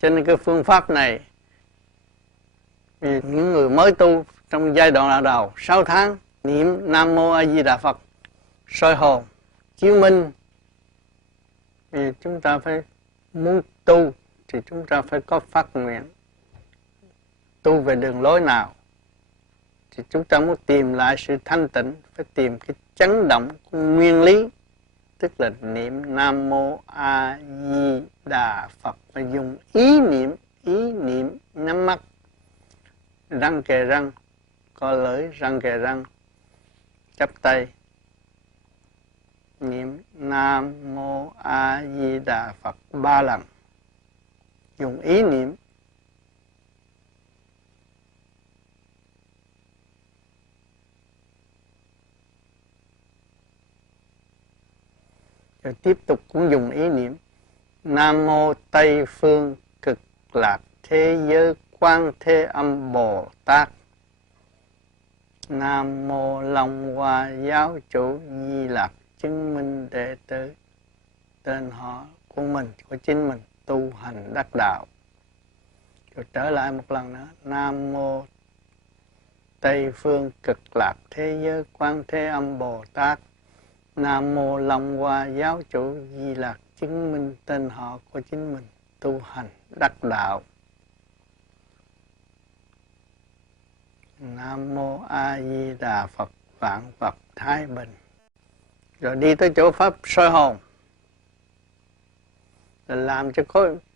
Cho nên cái phương pháp này, những người mới tu trong giai đoạn đầu 6 tháng niệm Nam Mô A Di Đà Phật soi hồn chiếu minh. Vì chúng ta phải muốn tu thì chúng ta phải có phát nguyện. Tu về đường lối nào thì chúng ta muốn tìm lại sự thanh tịnh, phải tìm cái chấn động của nguyên lý, tức là niệm Nam Mô A Di Đà Phật, phải dùng ý niệm nhắm mắt, răng kề răng, co lưỡi, răng kề răng, chắp tay niệm Nam Mô A Di Đà Phật 3 lần, dùng ý niệm. Rồi tiếp tục cũng dùng ý niệm Nam Mô Tây Phương Cực Lạc Thế Giới Quán Thế Âm Bồ Tát, Nam Mô Long Hoa Giáo Chủ Di Lặc chứng minh đệ tử, tên họ của mình, của chính mình tu hành đắc đạo. Rồi trở lại một lần nữa, Nam Mô Tây Phương Cực Lạc Thế Giới Quán Thế Âm Bồ Tát, Nam Mô Long Hoa Giáo Chủ Di Lặc chứng minh tên họ của chính mình tu hành đắc đạo. Nam Mô A Di Đà Phật vạn vật thái bình. Rồi đi tới chỗ pháp soi hồn, là làm cho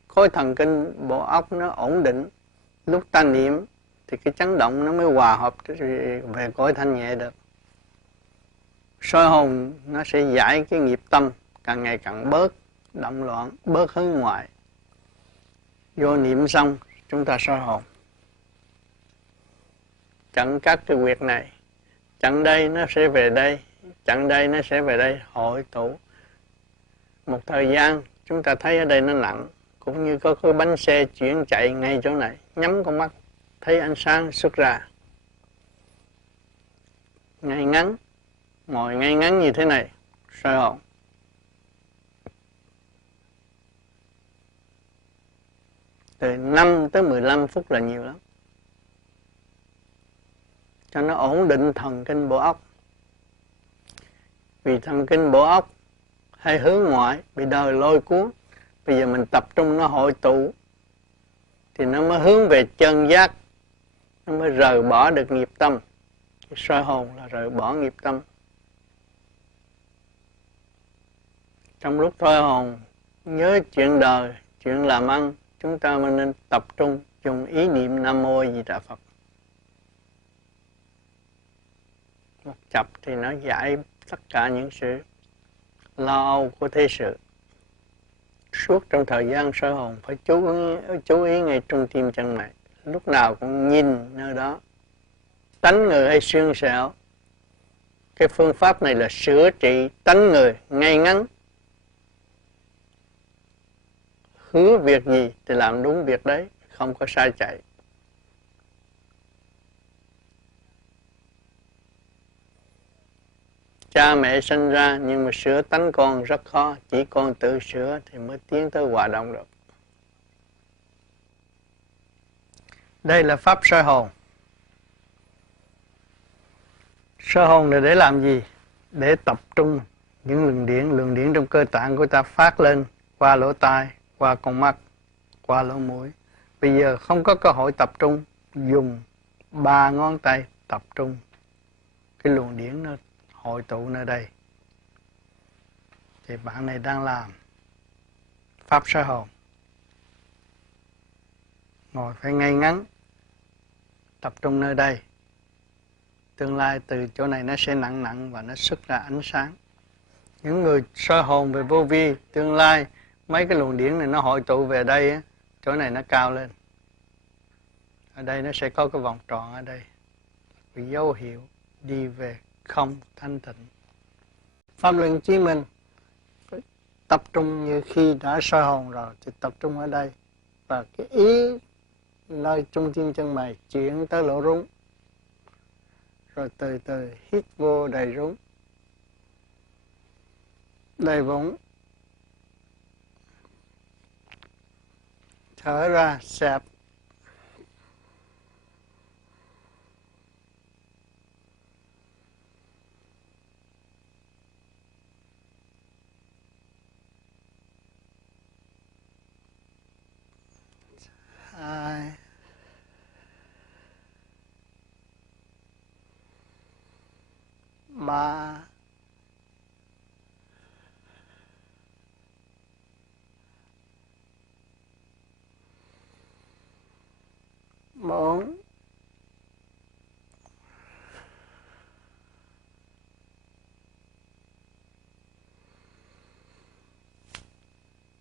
khối thần kinh bộ óc nó ổn định. Lúc ta niệm thì cái chấn động nó mới hòa hợp về cõi thanh nhẹ được. Soi hồn nó sẽ giải cái nghiệp tâm càng ngày càng bớt động loạn, bớt hướng ngoại. Vô niệm xong chúng ta soi hồn, chặn các cái huyệt này, chặn đây nó sẽ về đây, chặn đây nó sẽ về đây, hội tụ. Một thời gian chúng ta thấy ở đây nó nặng, cũng như có cái bánh xe chuyển chạy ngay chỗ này, nhắm con mắt thấy ánh sáng xuất ra. Ngay ngắn, ngồi ngay ngắn như thế này, soi hồn. Từ 5 tới 15 phút là nhiều lắm, cho nó ổn định thần kinh bộ óc. Vì thần kinh bộ óc hay hướng ngoại, bị đời lôi cuốn. Bây giờ mình tập trung nó hội tụ thì nó mới hướng về chân giác, nó mới rời bỏ được nghiệp tâm. Soi hồn là rời bỏ nghiệp tâm. Trong lúc soi hồn nhớ chuyện đời, chuyện làm ăn, chúng ta mới nên tập trung dùng ý niệm Nam Mô A Di Đà Phật. Một chập thì nó giải tất cả những sự lo âu của thế sự. Suốt trong thời gian soi hồn phải chú ý ngay trung tim chân mày, lúc nào cũng nhìn nơi đó. Tánh người hay xương sẹo, cái phương pháp này là sửa trị tánh người ngay ngắn. Hứa việc gì thì làm đúng việc đấy, không có sai chạy. Cha mẹ sinh ra nhưng mà sửa tánh con rất khó, chỉ con tự sửa thì mới tiến tới hòa đồng được. Đây là pháp soi hồn. Soi hồn là để làm gì? Để tập trung những luồng điển trong cơ tạng của ta phát lên qua lỗ tai, qua con mắt, qua lỗ mũi. Bây giờ không có cơ hội tập trung, dùng 3 ngón tay tập trung. Cái luồng điển nó hội tụ nơi đây. Thì bạn này đang làm pháp soi hồn. Ngồi phải ngay ngắn, tập trung nơi đây. Tương lai từ chỗ này nó sẽ nặng và nó xuất ra ánh sáng. Những người soi hồn về vô vi, tương lai mấy cái luồng điển này nó hội tụ về đây, chỗ này nó cao lên. Ở đây nó sẽ có cái vòng tròn ở đây. Cái dấu hiệu đi về không thanh tịnh. Pháp luân chí minh tập trung như khi đã soi hồn rồi thì tập trung ở đây. Và cái ý nơi trung tim chân mày chuyển tới lỗ rúng. Rồi từ từ hít vô đầy rúng, đầy vũng, Thở ra xẹp. Hai. Ba. Bốn.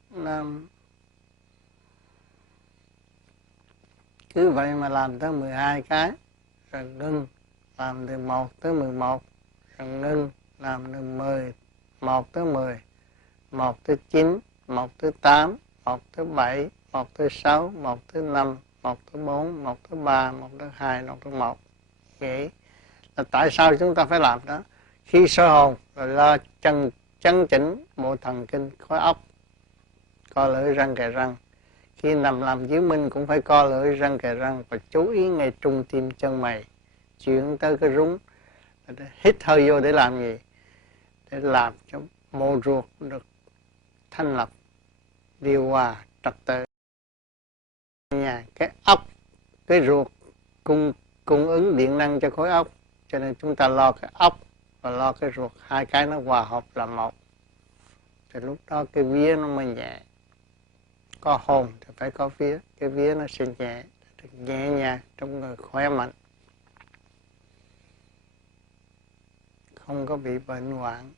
Năm. Cứ vậy mà làm tới 12 cái, rồi ngưng. Làm từ 1 tới 11, rồi ngưng. Làm từ 1 tới 10, 1 tới 9, 1 tới 8, 1 tới 7, 1 tới 6, 1 tới 5, 1 tới 4, 1 tới 3, 1 tới 2, 1 tới 1. Nghĩ là tại sao chúng ta phải làm đó? Khi soi hồn rồi lo chấn chỉnh bộ thần kinh khối óc, co lưỡi răng kề răng. Khi nằm làm chứng minh cũng phải co lưỡi răng kề răng và chú ý ngay trung tim chân mày, chuyển tới cái rúng. Hít hơi vô để làm gì? Để làm cho bộ ruột được thanh lập, điều hòa, trật tự. Cái óc, cái ruột cung ứng điện năng cho khối óc, cho nên chúng ta lo cái óc và lo cái ruột, hai cái nó hòa hợp là một. Thì lúc đó cái vía nó mới nhẹ. Có hồn thì phải có vía, cái vía nó sẽ nhẹ, nhẹ nhàng trong người khỏe mạnh, không có bị bệnh hoạn,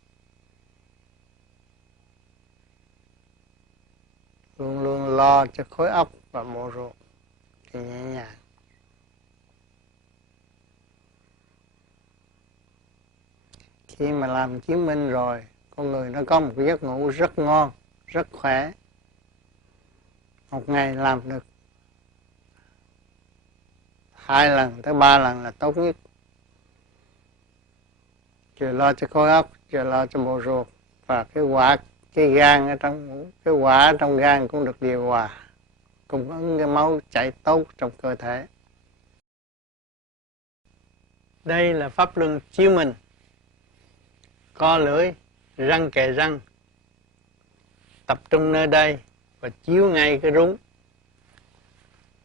luôn luôn lo cho khối óc và bộ ruột thì nhẹ nhàng. Khi mà làm chứng minh rồi, con người nó có một cái giấc ngủ rất ngon, rất khỏe. Một ngày làm được 2 lần tới 3 lần là tốt nhất. Vừa lo cho khối óc, vừa lo cho bộ ruột, và cái gan ở trong, cái quả trong gan cũng được điều hòa, cung ứng cái máu chảy tốt trong cơ thể. Đây là pháp luân chiếu minh. Co lưỡi, răng kề răng, tập trung nơi đây và chiếu ngay cái rúng.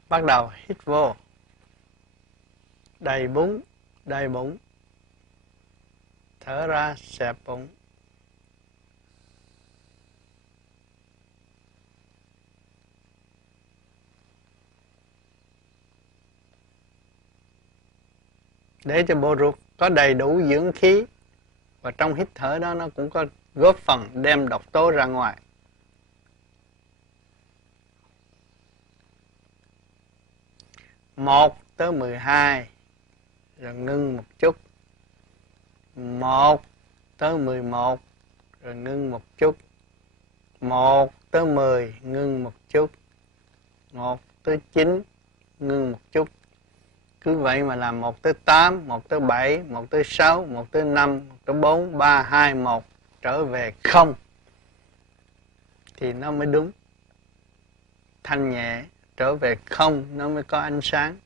Bắt đầu hít vô, đầy bụng, thở ra xẹp bụng. Để cho bộ ruột có đầy đủ dưỡng khí, và trong hít thở đó nó cũng có góp phần đem độc tố ra ngoài. Một tới 12, rồi ngưng một chút. 1 tới 11, rồi ngưng một chút. 1 tới 10, ngưng một chút. 1 tới 9, ngưng một chút. Cứ vậy mà làm 1 tới 8, 1 tới 7, 1 tới 6, 1 tới 5, 1 tới 4, 3, 2, 1, trở về không. Thì nó mới đúng. Thanh nhẹ, trở về không, nó mới có ánh sáng.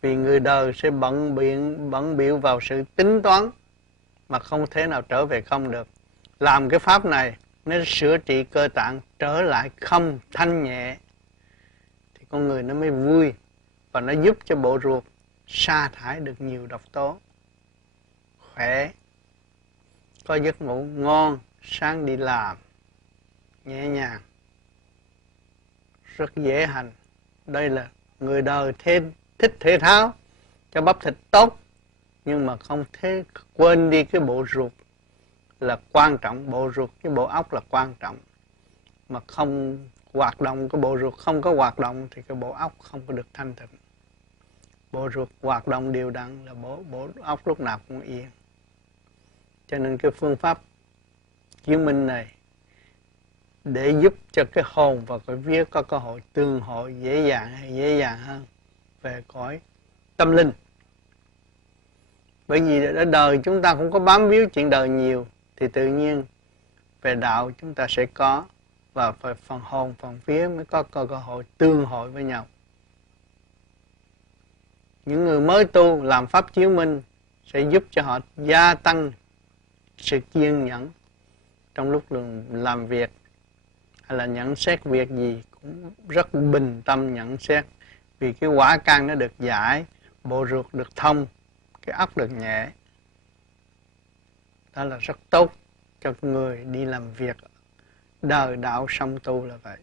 Vì người đời sẽ bận bịu vào sự tính toán, mà không thể nào trở về không được. Làm cái pháp này, nó sửa trị cơ tạng, trở lại không, thanh nhẹ, thì con người nó mới vui, và nó giúp cho bộ ruột sa thải được nhiều độc tố, khỏe, có giấc ngủ ngon, sáng đi làm, nhẹ nhàng, rất dễ hành. Đây là người đời thích thể thao, cho bắp thịt tốt, nhưng mà không thể quên đi cái bộ ruột là quan trọng. Bộ ruột với bộ óc là quan trọng. Mà không hoạt động, cái bộ ruột không có hoạt động thì cái bộ óc không có được thanh tịnh. Bộ ruột hoạt động đều đặn là bộ óc lúc nào cũng yên. Cho nên cái phương pháp chứng minh này để giúp cho cái hồn và cái vía có cơ hội tương hội dễ dàng hơn về cõi tâm linh. Bởi vì ở đời chúng ta cũng có bám víu chuyện đời nhiều, thì tự nhiên về đạo chúng ta sẽ có và phần hồn phần vía mới có cơ hội tương hội với nhau. Những người mới tu làm pháp chiếu minh sẽ giúp cho họ gia tăng sự kiên nhẫn trong lúc làm việc, hay là nhận xét việc gì cũng rất bình tâm nhận xét, vì cái quả căn nó được giải, bộ ruột được thông, cái óc được nhẹ. Đó là rất tốt cho người đi làm việc đời đạo song tu là vậy.